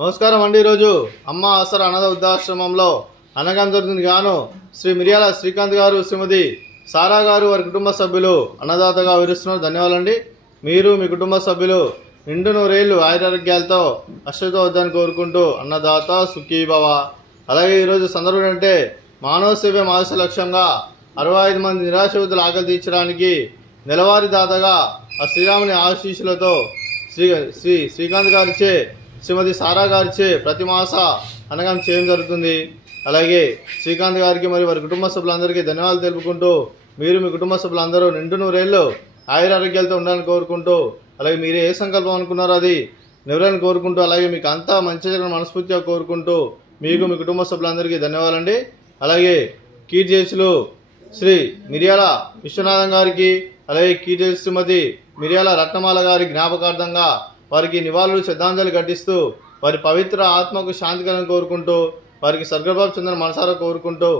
నమస్కారం అండి. ఈరోజు అమ్మ ఆసరా అనాథ వృద్ధాశ్రమంలో అన్నదానం జరుగుతుంది. గాను శ్రీ మిర్యాల శ్రీకాంత్ గారు, శ్రీమతి సారా గారు, వారి కుటుంబ సభ్యులు అన్నదాతగా వివరిస్తున్నారు. ధన్యవాదాలండి. మీరు మీ కుటుంబ సభ్యులు నిండు నూరేళ్లు ఆయురారోగ్యాలతో అశ్వతో వద్దని కోరుకుంటూ అన్నదాత సుఖీభవ. అలాగే ఈరోజు సందర్భం అంటే మానవ సేవ మాస లక్ష్యంగా 65 మంది నిరాశ్రితుల ఆకలి తీర్చడానికి నెలవారీ దాతగా ఆ శ్రీరాముని ఆశీస్సులతో శ్రీకాంత్ గారిచే, శ్రీమతి సారా గారిచే ప్రతి మాస అన్నదానం చేయడం జరుగుతుంది. అలాగే శ్రీకాంత్ గారికి మరియు వారి కుటుంబ సభ్యులందరికీ ధన్యవాదాలు తెలుపుకుంటూ, మీరు మీ కుటుంబ సభ్యులందరూ నిండు నూరేళ్లు ఆయురారోగ్యాలతో ఉండాలని కోరుకుంటూ, అలాగే మీరు ఏ సంకల్పం అనుకున్నారో అది నెరవేరాలని కోరుకుంటూ, అలాగే మీకు అంతా మంచి జరగని మనస్ఫూర్తిగా కోరుకుంటూ, మీకు మీ కుటుంబ సభ్యులందరికీ ధన్యవాదాలండి. అలాగే కీర్తిశేషులు శ్రీ మిర్యాల విశ్వనాథం గారికి, అలాగే కీర్తిశేషులు శ్రీమతి మిర్యాల రత్నమాల గారి జ్ఞాపకార్థంగా వారికి నివాళులు శ్రద్ధాంజలి ఘటిస్తూ, వారి పవిత్ర ఆత్మకు శాంతి కలను కోరుకుంటూ, వారికి స్వర్గభావ చెందిన మనసారా కోరుకుంటూ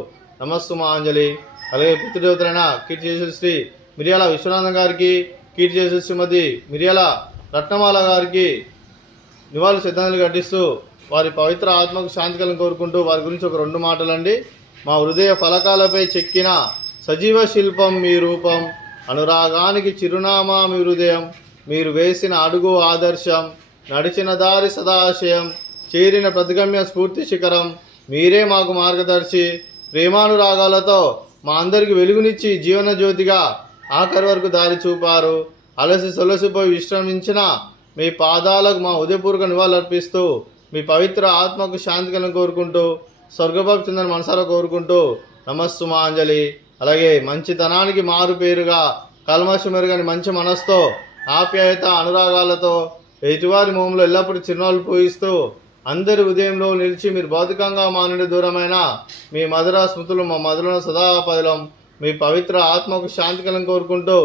నమస్సుమాంజలి. అలాగే పితృదేవతలైన కీర్తిశేషులు శ్రీ మిర్యాల విశ్వనాథం గారికి, కీర్తిశేషులు శ్రీమతి మిర్యాల రత్నమాల గారికి నివాళులు శ్రద్ధాంజలి ఘటిస్తూ, వారి పవిత్ర ఆత్మకు శాంతి కలను కోరుకుంటూ, వారి గురించి ఒక 2 మాటలండి. మా హృదయ ఫలకాలపై చెక్కిన సజీవ శిల్పం మీ రూపం, అనురాగానికి చిరునామా మీ హృదయం, మీరు వేసిన అడుగు ఆదర్శం, నడిచిన దారి సదాశయం, చేరిన ప్రతిగమ్య స్ఫూర్తి శిఖరం, మీరే మాకు మార్గదర్శి. ప్రేమానురాగాలతో మా అందరికి వెలుగునిచ్చి జీవన జ్యోతిగా ఆఖరి వరకు దారి చూపారు. అలసి సొలసిపోయి విశ్రమించిన మీ పాదాలకు మా ఉదయపూర్వక నివాళులర్పిస్తూ, మీ పవిత్ర ఆత్మకు శాంతి కలను కోరుకుంటూ, స్వర్గభావ చెందిన మనసారా కోరుకుంటూ నమస్సుమాంజలి. అలాగే మంచితనానికి మారు పేరుగా కల్మషం మెరుగని మంచి మనసుతో, ఆప్యాయత అనురాగాలతో ఎదుటివారి మొహంలో ఎల్లప్పుడూ చిరునవ్వులు పూయిస్తూ, అందరి ఉదయంలో నిలిచి మీరు భౌతికంగా మా నుండి దూరమైన మీ మధుర స్మృతులు మా మధురను సదాపదిలం. మీ పవిత్ర ఆత్మకు శాంతి కలను కోరుకుంటూ,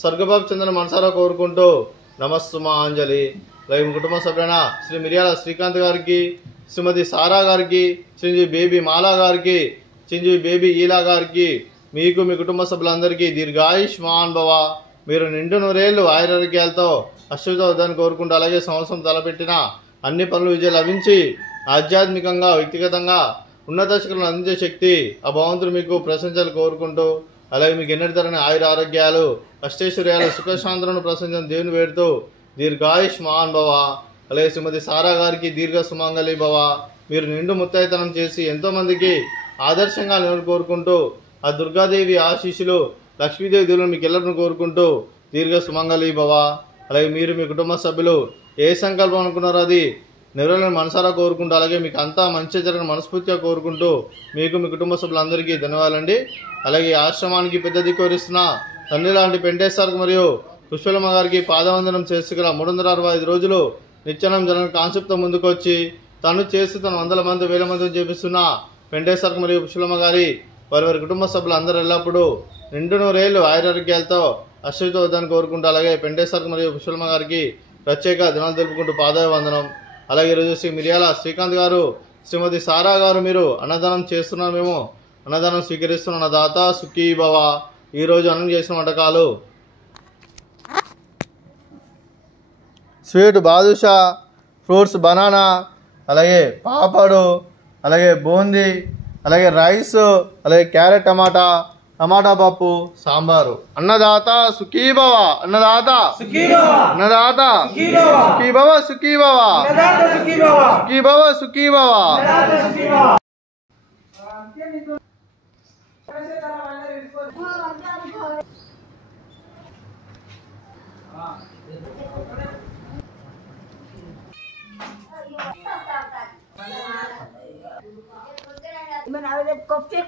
స్వర్గభావ చెందిన మనసారా కోరుకుంటూ నమస్సుమాంజలి. అలాగే మీ కుటుంబ సభ్యులైన శ్రీ మిర్యాల శ్రీకాంత్ గారికి, శ్రీమతి సారా గారికి, చిరంజీవి బేబీ మాలా గారికి, చిరంజీవి బేబీ ఈలా గారికి, మీకు మీ కుటుంబ సభ్యులందరికీ దీర్ఘాయుష్మాన్ భవ. మీరు నిండు నూరేళ్లు ఆయురారోగ్యాలతో అశ్వతో వద్దని కోరుకుంటూ, అలాగే సంవత్సరం తలపెట్టిన అన్ని పనులు విజయం లభించి ఆధ్యాత్మికంగా వ్యక్తిగతంగా ఉన్నత శిఖరాలను అందించే శక్తి ఆ భగవంతుడు మీకు ప్రశంసలు కోరుకుంటూ, అలాగే మీకు ఎన్నటి తరని ఆయుర ఆరోగ్యాలు అష్టైశ్వర్యాలు సుఖశాంతులను ప్రశంసను దేవుని వేడుతూ దీర్ఘాయుష్మాన్ భవ. అలాగే శ్రీమతి సారా గారికి దీర్ఘ సుమంగళి భవ. మీరు నిండు ముత్తైతనం చేసి ఎంతోమందికి ఆదర్శంగా కోరుకుంటూ, ఆ దుర్గాదేవి ఆశీస్సులు లక్ష్మీదేవి దేవులను మీకు ఎల్లప్పుడూ కోరుకుంటూ దీర్ఘ సుమంగళి భవ. అలాగే మీరు మీ కుటుంబ సభ్యులు ఏ సంకల్పం అనుకున్నారో అది నెరవేరాలని మనసారా కోరుకుంటూ, అలాగే మీకు అంతా మంచి జరగని మనస్ఫూర్తిగా కోరుకుంటూ, మీకు మీ కుటుంబ సభ్యులందరికీ ధన్యవాదాలండి. అలాగే ఆశ్రమానికి పెద్ద దిక్కువరిస్తున్న తండ్రి లాంటి పెంటేశ్వర్ మరియు పుష్పలమ్మ గారికి పాదవందనం చేసుకున్న 365 రోజులు నిత్యానం జరగని కాన్సెప్ట్తో ముందుకు వచ్చి తను చేసి తను 100 మంది 1000 మందిని చేపిస్తున్న పెంటేశ్వర్ మరియు పుష్పలమ్మ గారి వారి కుటుంబ సభ్యులు అందరూ ఎల్లప్పుడూ నిండు నూరేళ్లు ఆయురారోగ్యాలతో అశ్వతో వద్దని కోరుకుంటూ, అలాగే పెంటేశ్వర్ మరియు పుష్పలమ్మ గారికి ప్రత్యేక ధన్యవాదాలు తెలుపుకుంటూ పాదాభివందనం. అలాగే ఈరోజు శ్రీ మిర్యాల శ్రీకాంత్ గారు, శ్రీమతి సారా గారు, మీరు అన్నదానం చేస్తున్నారు, మేము అన్నదానం స్వీకరిస్తున్న అన్నదాత సుఖీభవ. ఈరోజు అన్నం చేసిన వంటకాలు స్వీట్ బాదుషా, ఫ్రూట్స్ బనానా, అలాగే పాపడు, అలాగే బూందీ, అలాగే రైస్, అలాగే క్యారెట్ టమాటా పప్పు, సాంబారు. అన్నదాత సుఖీభవ, అన్నదాత Annadata Sukhibhava Sukhibhava Sukhibhava Sukhibhava. Mình ở đây cột chết